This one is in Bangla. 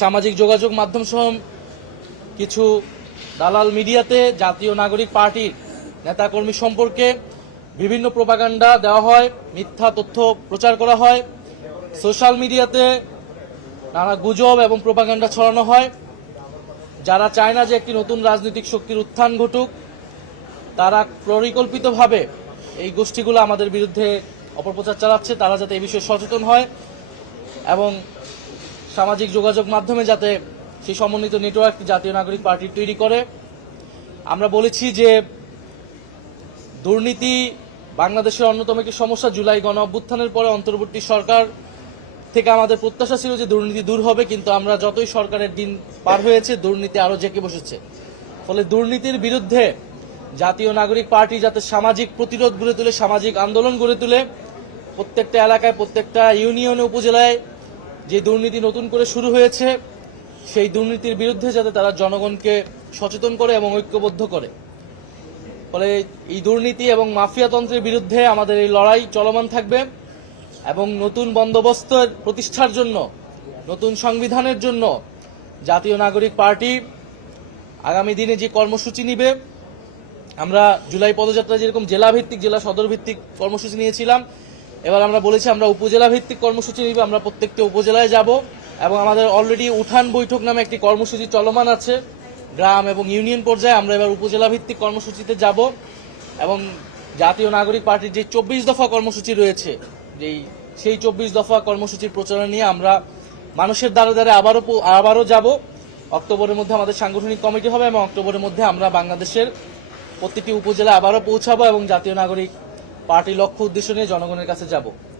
সামাজিক যোগাযোগ মাধ্যম সহ কিছু দালাল মিডিয়াতে জাতীয় নাগরিক পার্টির নেতাকর্মী সম্পর্কে বিভিন্ন প্রোপাগান্ডা দেওয়া হয়, মিথ্যা তথ্য প্রচার করা হয়, সোশ্যাল মিডিয়াতে নানা গুজব এবং প্রোপাগান্ডা ছড়ানো হয়। যারা চায় না যে একটি নতুন রাজনৈতিক শক্তির উত্থান ঘটুক, তারা পরিকল্পিতভাবে এই গোষ্ঠীগুলো আমাদের বিরুদ্ধে অপপ্রচার চালাচ্ছে। তারা যাতে এই বিষয়ে সচেতন হয় এবং সামাজিক যোগাযোগ মাধ্যমে যাতে সেই সমন্বিত নেটওয়ার্কটি জাতীয় নাগরিক পার্টি তৈরি করে। আমরা বলেছি যে দুর্নীতি বাংলাদেশের অন্যতম একটি সমস্যা। জুলাই গণ অভ্যুত্থানের পরে অন্তর্বর্তী সরকার থেকে আমাদের প্রত্যাশা ছিল যে দুর্নীতি দূর হবে, কিন্তু আমরা যতই সরকারের দিন পার হয়েছে দুর্নীতি আরো জেঁকে বসেছে। ফলে দুর্নীতির বিরুদ্ধে জাতীয় নাগরিক পার্টি যাতে সামাজিক প্রতিরোধ গড়ে তোলে, সামাজিক আন্দোলন গড়ে তোলে, প্রত্যেকটা এলাকায় প্রত্যেকটা ইউনিয়নে উপজেলায় যে দুর্নীতি নতুন করে শুরু হয়েছে সেই দুর্নীতির বিরুদ্ধে যাতে তারা জনগণকে সচেতন করে এবং ঐক্যবদ্ধ করে। ফলে এই দুর্নীতি এবং মাফিয়াতন্ত্রের বিরুদ্ধে আমাদের এই লড়াই চলমান থাকবে এবং নতুন বন্দোবস্তের প্রতিষ্ঠার জন্য, নতুন সংবিধানের জন্য জাতীয় নাগরিক পার্টি আগামী দিনে যে কর্মসূচি নিবে, আমরা জুলাই পদযাত্রা যেরকম জেলা ভিত্তিক, জেলা সদর ভিত্তিক কর্মসূচি নিয়েছিলাম, এবার আমরা বলেছি আমরা উপজেলা ভিত্তিক কর্মসূচি নিব। আমরা প্রত্যেকটা উপজেলায় যাব এবং আমাদের অলরেডি উঠান বৈঠক নামে একটি কর্মসূচি চলমান আছে গ্রাম এবং ইউনিয়ন পর্যায়ে। আমরা এবার উপজেলা ভিত্তিক কর্মসূচিতে যাব এবং জাতীয় নাগরিক পার্টির যে 24 দফা কর্মসূচি রয়েছে, সেই 24 দফা কর্মসূচির প্রচারণা নিয়ে আমরা মানুষের দ্বারে দ্বারে আবারও যাব। অক্টোবরের মধ্যে আমাদের সাংগঠনিক কমিটি হবে এবং অক্টোবরের মধ্যে আমরা বাংলাদেশের প্রতিটি উপজেলায় আবারও পৌঁছাবো এবং জাতীয় নাগরিক পার্টির লক্ষ্য উদ্দেশ্য নিয়ে জনগণের কাছে যাব।